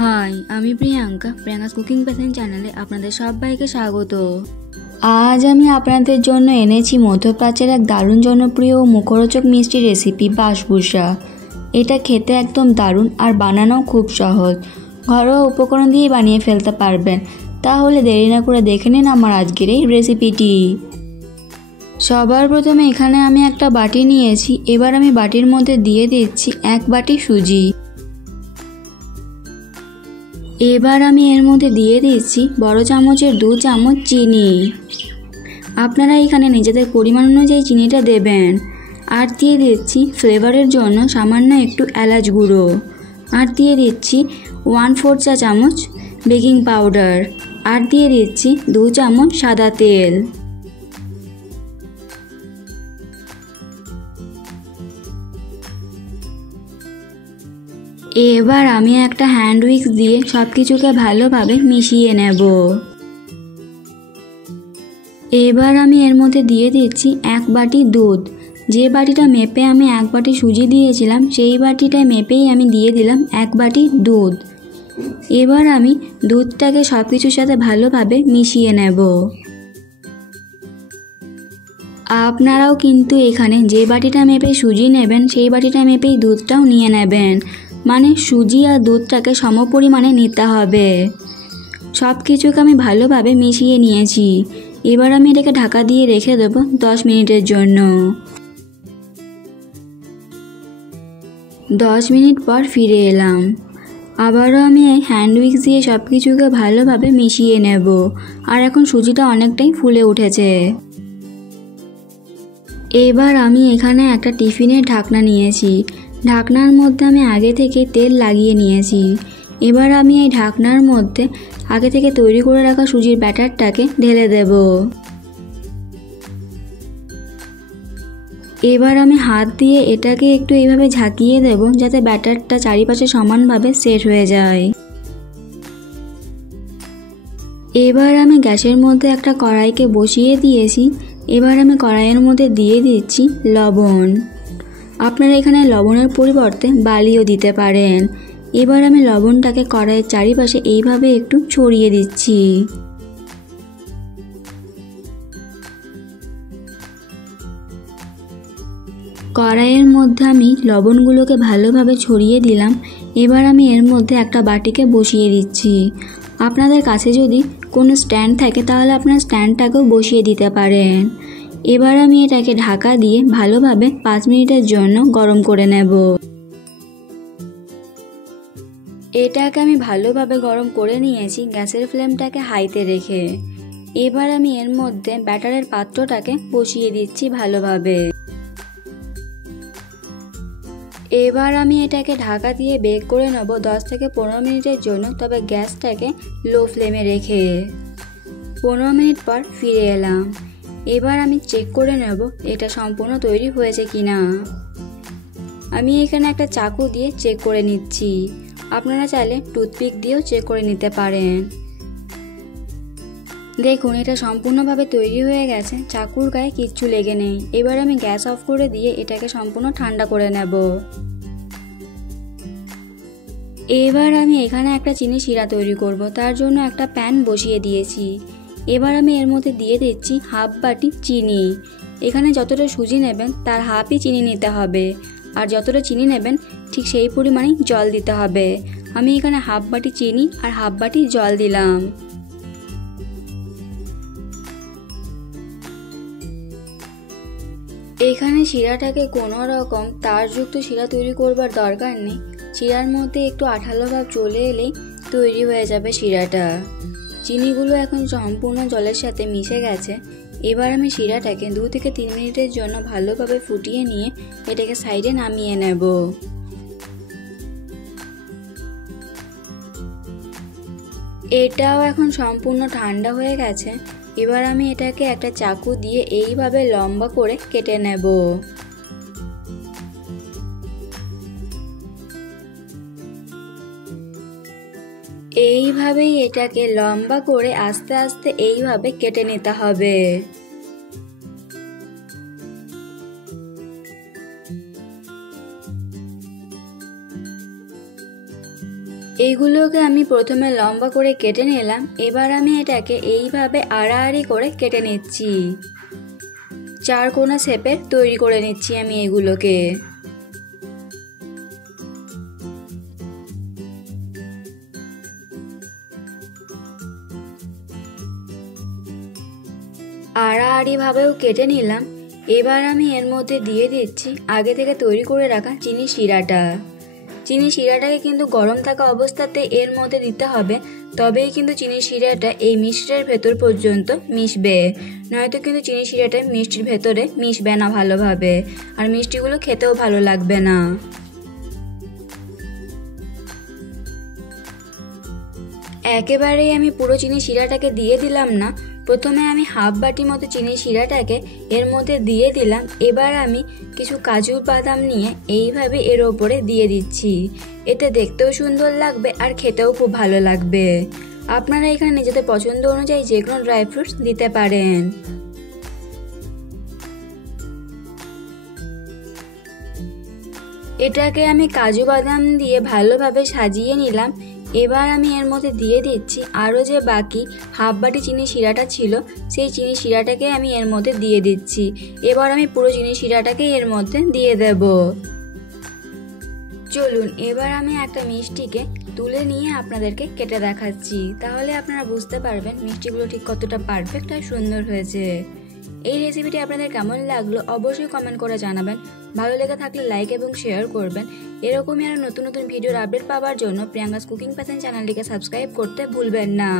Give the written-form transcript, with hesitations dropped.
High, আমি Priyanka's cooking passion চ্যানেলে আপনাদের সবাইকে স্বাগত। আজ আমি আপনাদের জন্য এনেছি মধ্যপ্রাচ্যের এক দারুণ জনপ্রিয় ও মুখরোচক মিষ্টি রেসিপি বাসবুসা। এটা খেতে একদম দারুণ আর বানানোও খুব সহজ। ঘরোয়া উপকরণ দিয়েই বানিয়ে ফেলতে পারবেন। তাহলে দেরি না করে দেখে নিন আমার আজকের এই রেসিপিটি। সবার প্রথমে এখানে আমি একটা বাটি নিয়েছি। এবার আমি বাটির মধ্যে দিয়ে দিচ্ছি 1 বাটি সুজি। এবার আমি এর মধ্যে দিয়ে দিচ্ছি বড় চামচের 2 চামচ চিনি। আপনারা এখানে নিজেদের পরিমাণ অনুযায়ী চিনিটা দেবেন। আর দিয়ে দিচ্ছি ফ্লেভারের জন্য সামান্য একটু এলাচ গুঁড়ো। আর দিয়ে দিচ্ছি 1/4 চা চামচ বেকিং পাউডার। আর দিয়ে দিচ্ছি 2 চামচ সাদা তেল। এবার আমি একটা হ্যান্ড উইক্স দিয়ে সব কিছুকে ভালোভাবে মিশিয়ে নেব। এবার আমি এর মধ্যে দিয়ে দিচ্ছি 1 বাটি দুধ। যে বাটিটা মেপে আমি 1 বাটি সুজি দিয়েছিলাম সেই বাটিটায় মেপেই আমি দিয়ে দিলাম 1 বাটি দুধ। এবার আমি দুধটাকে সব কিছুর সাথে ভালোভাবে মিশিয়ে নেব। আপনারাও কিন্তু এখানে যে বাটিটা মেপে সুজি নেবেন সেই বাটিটা মেপেই দুধটাও নিয়ে নেবেন। মানে সুজি আর দুধটাকে সমপরিমাণে নিতে হবে। সব কিছুকে আমি ভালোভাবে মিশিয়ে নিয়েছি। এবার আমি এটাকে ঢাকা দিয়ে রেখে দেবো 10 মিনিটের জন্য। 10 মিনিট পর ফিরে এলাম। আবারও আমি হ্যান্ড উইক্স দিয়ে সব কিছুকে ভালোভাবে মিশিয়ে নেব। আর এখন সুজিটা অনেকটাই ফুলে উঠেছে। এবার আমি এখানে একটা টিফিনের ঢাকনা নিয়েছি। ঢাকনার মধ্যে আমি আগে থেকে তেল লাগিয়ে নিয়েছি। এবার আমি এই ঢাকনার মধ্যে আগে থেকে তৈরি করে রাখা সুজির ব্যাটারটাকে ঢেলে দেব। এবার আমি হাত দিয়ে এটাকে একটু এইভাবে ঝাঁকিয়ে দেব যাতে ব্যাটারটা চারিপাশে সমানভাবে সেট হয়ে যায়। এবার আমি গ্যাসের মধ্যে একটা কড়াইকে বসিয়ে দিয়েছি। এবার আমি কড়াইয়ের মধ্যে দিয়ে দিচ্ছি লবণ। আপনারা এখানে লবণের পরিবর্তে বালিও দিতে পারেন। এবার আমি লবণটাকে কড়াইয়ের চারিপাশে এইভাবে একটু ছড়িয়ে দিচ্ছি। কড়াইয়ের মধ্যে আমি লবণগুলোকে ভালোভাবে ছড়িয়ে দিলাম। এবার আমি এর মধ্যে একটা বাটিকে বসিয়ে দিচ্ছি। আপনাদের কাছে যদি কোনো স্ট্যান্ড থাকে তাহলে আপনার স্ট্যান্ডটাকেও বসিয়ে দিতে পারেন। এবার আমি এটাকে ঢাকা দিয়ে ভালোভাবে 5 মিনিটের জন্য গরম করে নেব। এটাকে আমি ভালোভাবে গরম করে নিয়েছি গ্যাসের ফ্লেমটাকে হাইতে রেখে। এবার আমি এর মধ্যে ব্যাটারের পাত্রটাকে বসিয়ে দিচ্ছি ভালোভাবে। এবার আমি এটাকে ঢাকা দিয়ে বেক করে নেব 10 থেকে 15 মিনিটের জন্য, তবে গ্যাসটাকে লো ফ্লেমে রেখে। 15 মিনিট পর ফিরে এলাম। এবার আমি চেক করে নেব এটা সম্পূর্ণ তৈরি হয়েছে কিনা। আমি এখানে একটা চাকু দিয়ে চেক করে নিচ্ছি। আপনারা চাইলে টুথপিক দিয়েও চেক করে নিতে পারেন। দেখুন এটা সম্পূর্ণভাবে তৈরি হয়ে গেছে, চাকুর গায়ে কিচ্ছু লেগে নেই। এবার আমি গ্যাস অফ করে দিয়ে এটাকে সম্পূর্ণ ঠান্ডা করে নেব। এবার আমি এখানে একটা চিনি শিরা তৈরি করব। তার জন্য একটা প্যান বসিয়ে দিয়েছি। এবার আমি এর মধ্যে দিয়ে দিচ্ছি 1/2 বাটি চিনি। এখানে যতটা সুজি নেবেন তার হাফই চিনি নিতে হবে। আর যতটা চিনি নেবেন ঠিক সেই পরিমাণেই জল দিতে হবে। আমি এখানে 1/2 বাটি চিনি আর 1/2 বাটি জল দিলাম। এখানে শিরাটাকে কোনো রকম তারযুক্ত শিরা তৈরি করবার দরকার নেই। শিরার মধ্যে একটু আঠালো ভাব চলে এলেই তৈরি হয়ে যাবে শিরাটা। চিনিগুলো এখন সম্পূর্ণ জলের সাথে মিশে গেছে। এবার আমি শিরাটাকে 2 থেকে 3 মিনিটের জন্য ভালোভাবে ফুটিয়ে নিয়ে এটাকে সাইডে নামিয়ে নেব। এটাও এখন সম্পূর্ণ ঠান্ডা হয়ে গেছে। এবার আমি এটাকে একটা চাকু দিয়ে এইভাবে লম্বা করে কেটে নেব। এইভাবেই এটাকে লম্বা করে আস্তে আস্তে এইভাবে কেটে নিতে হবে। এইগুলোকে আমি প্রথমে লম্বা করে কেটে নিলাম। এবার আমি এটাকে এইভাবে আড়াআড়ি করে কেটে নিচ্ছি। চারকোনা শেপের তৈরি করে নিচ্ছি আমি এগুলোকে। আড়াআড়ি ভাবেও কেটে নিলাম। এবার আমি এর মধ্যে দিয়ে দিচ্ছি আগে থেকে তৈরি করে রাখা চিনি শিরাটা। চিনি শিরাটাকে কিন্তু গরম থাকা অবস্থাতে এর মধ্যে দিতে হবে, তবেই কিন্তু চিনি শিরাটা এই মিষ্টির ভেতর পর্যন্ত মিশবে, নয়তো কিন্তু চিনি শিরাটা মিষ্টির ভেতরে মিশবে না ভালোভাবে, আর মিষ্টিগুলো খেতেও ভালো লাগবে না। একেবারেই আমি পুরো চিনি শিরাটাকে দিয়ে দিলাম না, প্রথমে আমি হাফ বাটি মতো চিনি শিরাটাকে এর মধ্যে দিয়ে দিলাম। এবার আমি কিছু কাজু বাদাম নিয়ে এইভাবে এর ওপরে দিয়ে দিচ্ছি। এতে দেখতেও সুন্দর লাগবে আর খেতেও খুব ভালো লাগবে। আপনারা এখানে নিজেদের পছন্দ অনুযায়ী যে কোনো ড্রাই ফ্রুটস দিতে পারেন। এটাকে আমি কাজু বাদাম দিয়ে ভালোভাবে সাজিয়ে নিলাম। এবার আমি এর মধ্যে দিয়ে দিচ্ছি আরও যে বাকি হাফ বাটি চিনি শিরাটা ছিল, সেই চিনি শিরাটাকে আমি এর মধ্যে দিয়ে দিচ্ছি। এবার আমি পুরো চিনি শিরাটাকে এর মধ্যে দিয়ে দেব। চলুন এবার আমি একটা মিষ্টিকে তুলে নিয়ে আপনাদেরকে কেটে দেখাচ্ছি, তাহলে আপনারা বুঝতে পারবেন মিষ্টিগুলো ঠিক কতটা পারফেক্ট আর সুন্দর হয়েছে। এই রেসিপিটি আপনাদের কেমন লাগলো অবশ্যই কমেন্ট করে জানাবেন। ভালো লেগে থাকলে লাইক এবং শেয়ার করবেন। এরকমই আরও নতুন নতুন ভিডিওর আপডেট পাওয়ার জন্য প্রিয়াঙ্কাস কুকিং প্যাশন চ্যানেলটিকে সাবস্ক্রাইব করতে ভুলবেন না।